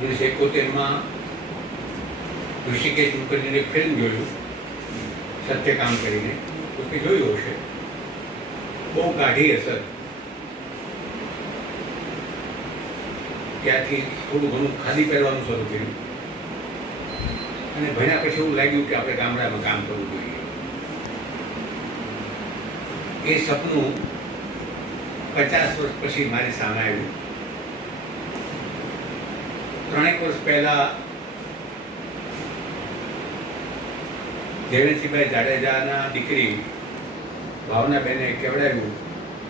1971 Rishikesh મુખર્જીની film જોયું, સત્યકામ કરીને, તો કે જોયું હશે. બહુ ગાઢી અસર. ત્યાંથી થોડું ઘણું ખાદી પહેરવાનું શરૂ કર્યું અને ભણ્યા પછી એવું લાગ્યું કે આપણે ગામડામાં કામ કરવું જોઈએ. એ સપનું 50 વર્ષ પછી મારી સામે આવ્યું. 3 વર્ષ પહેલા દેવેન્દ્રસિંહભાઈ જાડેજાના દીકરી ભાવનાબેને કહેવડાવ્યું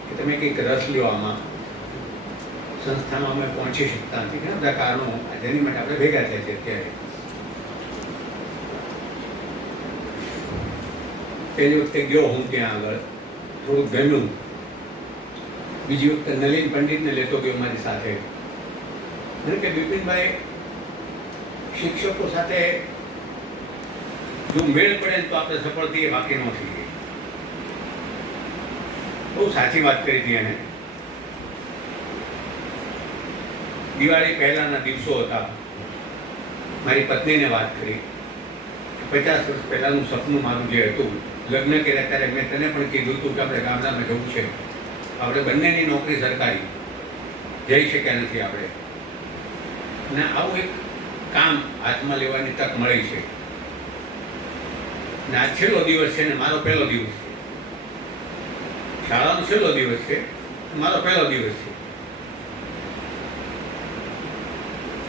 કે તમે કંઈક રસ લ્યો આમાં, સંસ્થામાં અમે પહોંચી શકતા નથી. ઘણા બધા કારણો જેની માટે આપણે ભેગા થયા છે. અત્યારે પહેલી વખતે ગયો હું ત્યાં આગળ, થોડુંક ગમ્યું. બીજી વખતે નલિન પંડિતને લેતો ગયો મારી સાથે. મને કે બિપિનભાઈ, શિક્ષકો સાથે જો મેળ પડે તો આપણે સફળ થઈએ, બાકી ન થઈએ. બહુ સાચી વાત કરી હતી એને. દિવાળી પહેલાના દિવસો હતા. મારી પત્નીને વાત કરી, 50 વર્ષ પહેલાનું સપનું મારું જે હતું, લગ્ન કર્યા ત્યારે મેં તને પણ કીધું હતું કે આપણે ગામડામાં જવું છે. આપણે બંનેની નોકરી સરકારી, જઈ શક્યા નથી આપણે, અને આવું એક કામ હાથમાં લેવાની તક મળી છે. ને આ છેલ્લો દિવસ છે ને મારો પહેલો દિવસ છે. શાળાનો છેલ્લો દિવસ છે, મારો પહેલો દિવસ છે.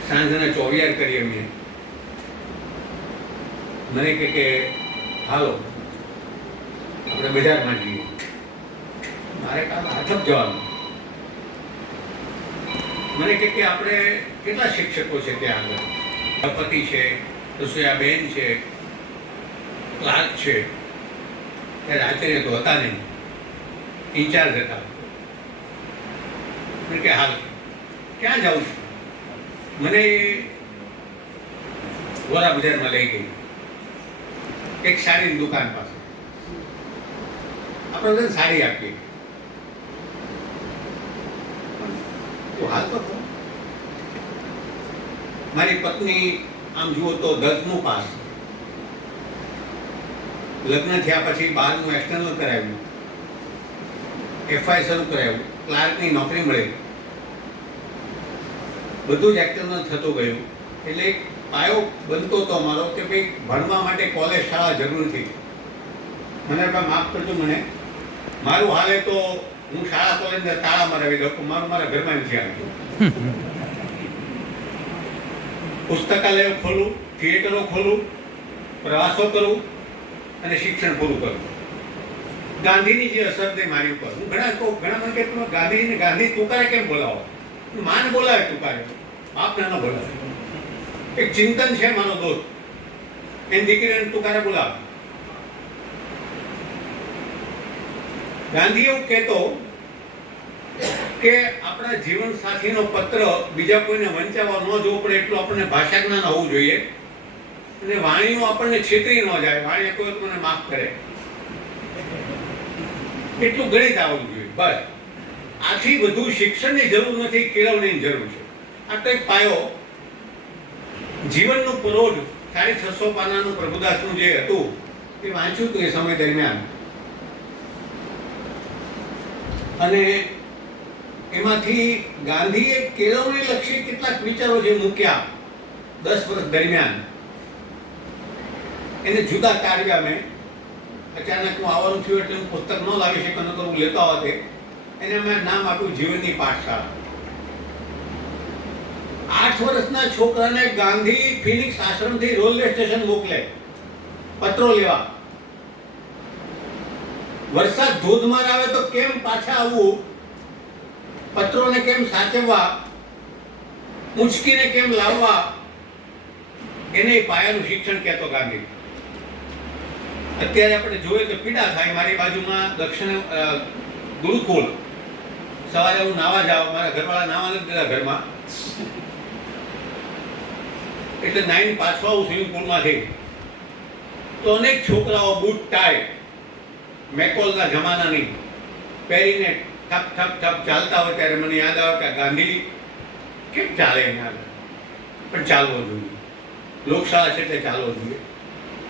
સાંજના ચોવિયાર કરીએ મેં. મને કે હાલો આપણે બજારમાં જઈએ. મારે કામ હાથપ જવાનું. મને કે આપણે કેટલા શિક્ષકો છે ત્યાં આગળ? પતિ છે, રસોઈયાબેન છે, ક્લાર્ક છે. ત્યારે આચાર્ય તો હતા નહીં, ઇન્ચાર્જ હતા. મને કે હાલ ક્યાં જાઉં છું? મને વોરા બજારમાં લઈ ગઈ, એક સાડીની દુકાન પાસે. આપણે બધાને સાડી આપીએ. તો હાલ તો મારી પત્ની આમ જુઓ તો 10મું પાસ. લગ્ન થયા પછી 12મું એક્સટર્નલ કરાવ્યું, એફઆઈ શરૂ કરાવ્યું, ક્લાર્કની નોકરી મળી. બધું જ એક્સટર્નલ થતું ગયું. એટલે એક પાયો બનતો હતો અમારો કે ભાઈ ભણવા માટે કોલેજ શાળા જરૂર નથી. મને માફ કરજો, મને મારું હાલે તો હું શાળા કોલેજને તાળા મરાવી દઉં, મારા ઘરમાં નથી આવતું. પુસ્તકાલયો ખોલું, થિયેટરો ખોલું, પ્રવાસો કરું અને શિક્ષણ પૂરું કરું. ગાંધીની જે અસર થઈ મારી ઉપર, હું ઘણા મને કે ગાંધીજીને ગાંધી તુકારે કેમ બોલાવો? માને બોલાવે તુકારે, બાપને ન બોલાવે. એક ચિંતન છે મારો દોસ્ત, એની દીકરીને તુકારે બોલાવે. ગાંધી એવું કહેતો કે આપણા જીવન સાથીનો પત્ર બીજા કોઈને વંચાવવા ન જોવો પડે એટલું આપણને ભાષા જ્ઞાન હોવું જોઈએ, અને વાણીનો આપણને છેતરી ન જાય. વાણી કોઈ મને માફ કરે એટલું ગણિત આવવું જોઈએ. બસ, આથી વધુ શિક્ષણની જરૂર નથી, કેળવણીની જરૂર છે. આ તો એક પાયો. જીવનનું પરોઢ 650 પાનાનું પ્રભુદાસનું જે હતું એ વાંચ્યું હતું એ સમય દરમિયાન, અને એમાંથી ગાંધીએ કેળવણી લક્ષી કેટલાક વિચારો જે મૂક્યા 10 વર્ષ દરમિયાન, એને જુદા તારવ્યા મેં. અચાનક હું આવવાનું થયું એટલે હું પુસ્તક ન લાવી શક્યો, નકર હું લેતો આવતે. એને મેં નામ આપ્યું જીવનની પાઠશાળા. 8 વર્ષના છોકરાને ગાંધી ફિનિક્સ આશ્રમથી રેલવે સ્ટેશન મોકલે પત્રો લેવા. વરસાદ ધોધમાર આવે તો કેમ પાછા આવવું, પત્રોને કેમ સાચવવા, ઉંચકીને કેમ લાવવા, એને પાયાનું શિક્ષણ કહેતો ગાંધી. અત્યારે આપણે જોઈએ તો પીડા થાય. મારી બાજુમાં દક્ષિણ ગુરુકુળ, સવારે હું નાવા જાઉં, મારા ઘરવાળા નાવા નથી દેતા ઘરમાં, એટલે નાઈને પાછો આવું સ્વિમિંગ પુલમાંથી, તો અનેક છોકરાઓ બૂટ ટાય મેકોલના જમાનાની પહેરીને ઠપ ઠપ ઠપ ચાલતા હોય. ત્યારે મને યાદ આવે કે ગાંધી કેમ ચાલે એના. પણ ચાલવો જોઈએ. લોકશાળા છે એટલે ચાલવો જોઈએ.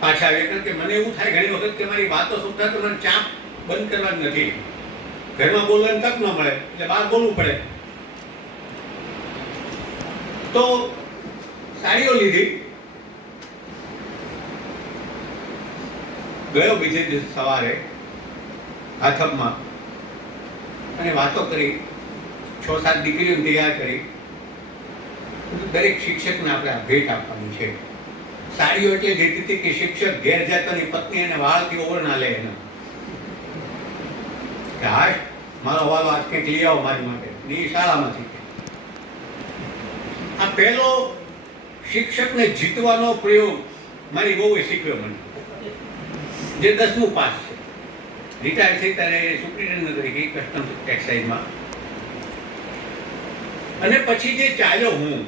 પાછા આવે કારણ કે મને એવું થાય ઘણી વખત કે મારી વાતો સુધા તો મને ચાપ બંધ કરવા જ નથી. ઘરમાં બોલવાની તક ન મળે એટલે બહાર બોલવું પડે. તો સાડીઓ લીધી. ગયો બીજે દિવસ સવારે આથમમાં અને વાતો કરી. 6-7 દીકરીઓને તૈયાર કરી. દરેક શિક્ષકને આપણે ભેટ આપવાની છે. સાડીઓ એટલે જેતી હતી કે શિક્ષક ઘેર જતાની પત્ની એને વાળથી ઓવર ના લે એના કે હાશ મારો વાલો આજ કંઈક લઈ આવો મારી માટે ની શાળામાંથી. આ પહેલો શિક્ષકને જીતવાનો પ્રયોગ મારી વહુએ શીખ્યો મને, જે 10મું પાસ છે. રિટાયર થઈ ત્યારે સુપ્રિન્ટેન્ડન્ટ તરીકે કસ્ટમ્સ એક્સાઇઝમાં. અને પછી જે ચાલ્યો હું,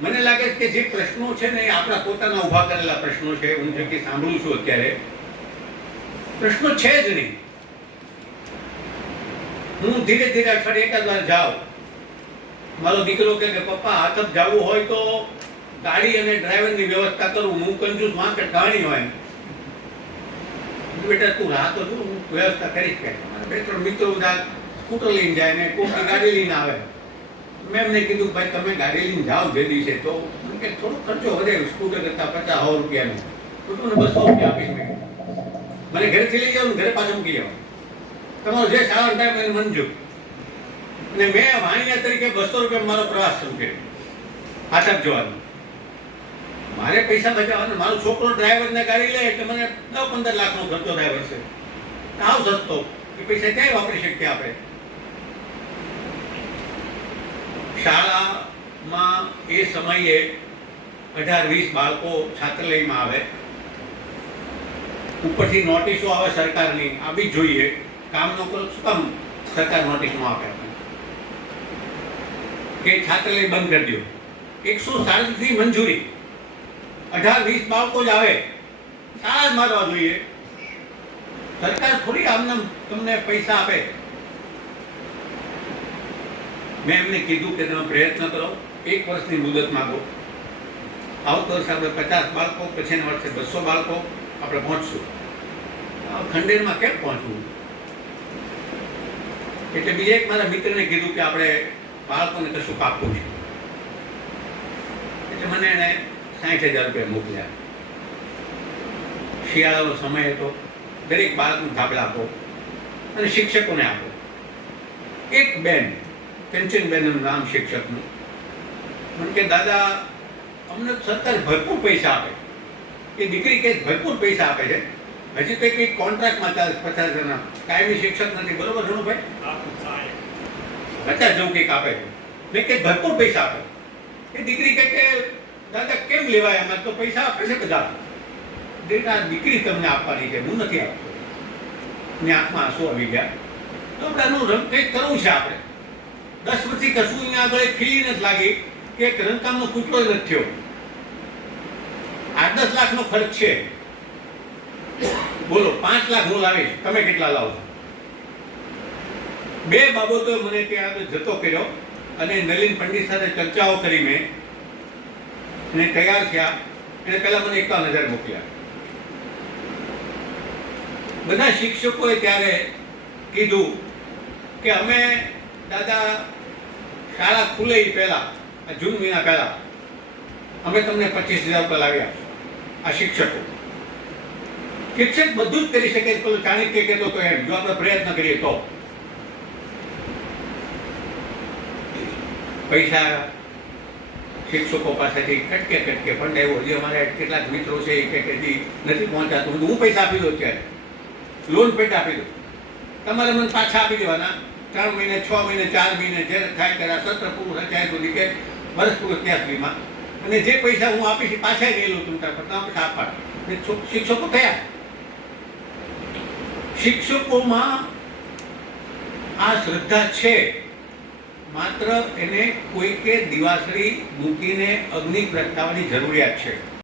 મને લાગે કે જે પ્રશ્નો છે ને એ આપણા પોતાના ઊભા કરેલા પ્રશ્નો છે. હું જે કે સાંભળું છું અત્યારે પ્રશ્નો છે જ નહીં. હું ધીરે ધીરે અઠવાડિયે એકાદ વાર જાઉં. મારો દીકરો કે પપ્પા હાથપ જવું હોય તો ગાડી અને ડ્રાઈવરની વ્યવસ્થા કરું. હું કંજૂસ માં કે ગાડી હોય બેટા તું રાહ તો જો હું વ્યવસ્થા કરીશ. કે બે ત્રણ મિત્રો બધા સ્કૂટર લઈને જાય ને કોઈની ગાડી લઈને આવે. મેં એમને કીધું ભાઈ તમે ગાડી લઈને જાઓ જે દિવસે તો કે થોડો ખર્ચો વધે સ્કૂટર કરતા 50-100 રૂપિયાનો તો તમને 200 રૂપિયા આપીશ. મને ઘરેથી લઈ જાવ ને ઘરે પાછું મૂકી જાવ. તમારો જે સારો ટાઈમ એને મંજૂર. અને મેં વાણિયા તરીકે 200 રૂપિયા મારો પ્રવાસ શરૂ કર્યો હાથપ જવાનો. મારે પૈસા બચાવવાના. મારો છોકરો ડ્રાઈવરને ગાડી લે એટલે મને 10-15 લાખનો ખર્ચો ડ્રાઈવર છે. આવ સસ્તો એ પૈસા ક્યાંય વાપરી શકીએ આપણે. શાળામાં એ સમયે 18-20 બાળકો છાત્રાલયમાં આવે. ઉપરથી નોટિસો આવે સરકારની, આવી જોઈએ. કામ ન કરો શું કામ સરકાર નોટિસ ન આપે કે છાત્રાલય બંધ કરી દો. 137 મંજૂરી. 18-20 બાળકો જ આવે. શાળા જ મારવા જોઈએ. સરકાર થોડી આમને તમને પૈસા આપે. મેં એમને કીધું કે તમે પ્રયત્ન કરો, 1 વર્ષની મુદત માંગો. આવતા વર્ષે આપણે 50 બાળકો, પછીના વર્ષે 200 બાળકો આપણે પહોંચશું. ખંડેરમાં કેમ પહોંચવું? એટલે બીજા એક મારા મિત્રને કીધું કે આપણે બાળકોને કશું આપવું છે. એટલે મને એને 60,000 રૂપિયા મોકલ્યા. શિયાળાનો સમય હતો. દરેક બાળકને ધાબળા આપો અને શિક્ષકોને આપો. એક બેન, કંચનબેનનું નામ શિક્ષકનું, મને કે દાદા અમને સરકાર ભરપૂર પૈસા આપે. એ દીકરી કે ભરપૂર પૈસા આપે છે. હજી તો કંઈક કોન્ટ્રાક્ટમાં ચાલે 50 જણા કાયમી શિક્ષક નથી. બરોબર રણુભાઈ? 50 જેવું કંઈક આપે છે. મેં કે ભરપૂર પૈસા આપે. એ દીકરી કે દાદા કેમ લેવાય? અમારે તો પૈસા આપે છે બધા. દીકરી તમને આપવાની છે, હું નથી આપતો. ને આંખમાં આંસુ આવી ગયા. તો આપણાનું રંગ કંઈક કરવું છે આપણે. 10 વર્ષથી કશું અહીંયા આગળ ખીલી નથી લાગી કે એક રંગકામનો કૂતરો નથી થયો. 8-10 લાખનો ખર્ચ છે. બોલો 5 લાખ હું લાવીશ, તમે કેટલા લાવો? 2 બાબતો મને ત્યાં આગળ જતો કર્યો અને નલિન પંડિત સાથે ચર્ચાઓ કરી મેં અને તૈયાર થયા. એને પહેલા મને 51,000 મોકલ્યા. બધા શિક્ષકોએ ત્યારે કીધું કે અમે દાદા શાળા ખુલે પહેલા, જૂન મહિના પહેલા અમે તમને 25,000 રૂપિયા લાવ્યા. આ શિક્ષક બધું જ કરી શકે. પેલો ચાણક્ય કહેતો તો એમ, જો આપણે પ્રયત્ન કરીએ તો. પૈસા શિક્ષકો પાસેથી કટકે ફંડ આવ્યો. હજી અમારે કેટલાક મિત્રો છે એ કે નથી પહોંચાતું. હું પૈસા આપી દઉં ત્યારે લોન પેટ આપી દઉં. તમારે મને પાછા આપી દેવાના 3 મહિને, 6 મહિને, 4 મહિને જ્યારે થાય ત્યારે સત્ર પૂરું થાય ત્યાં સુધી કે વર્ષ પૂરું ત્યાં સુધીમાં. અને જે પૈસા હું આપીશ પાછા ગયેલું તમે આપવા. શિક્ષકો થયા. શિક્ષકોમાં આ શ્રદ્ધા છે. માત્ર એને કોઈકે દિવાસળી મૂકીને અગ્નિ પ્રગટાવવાની જરૂરિયાત છે.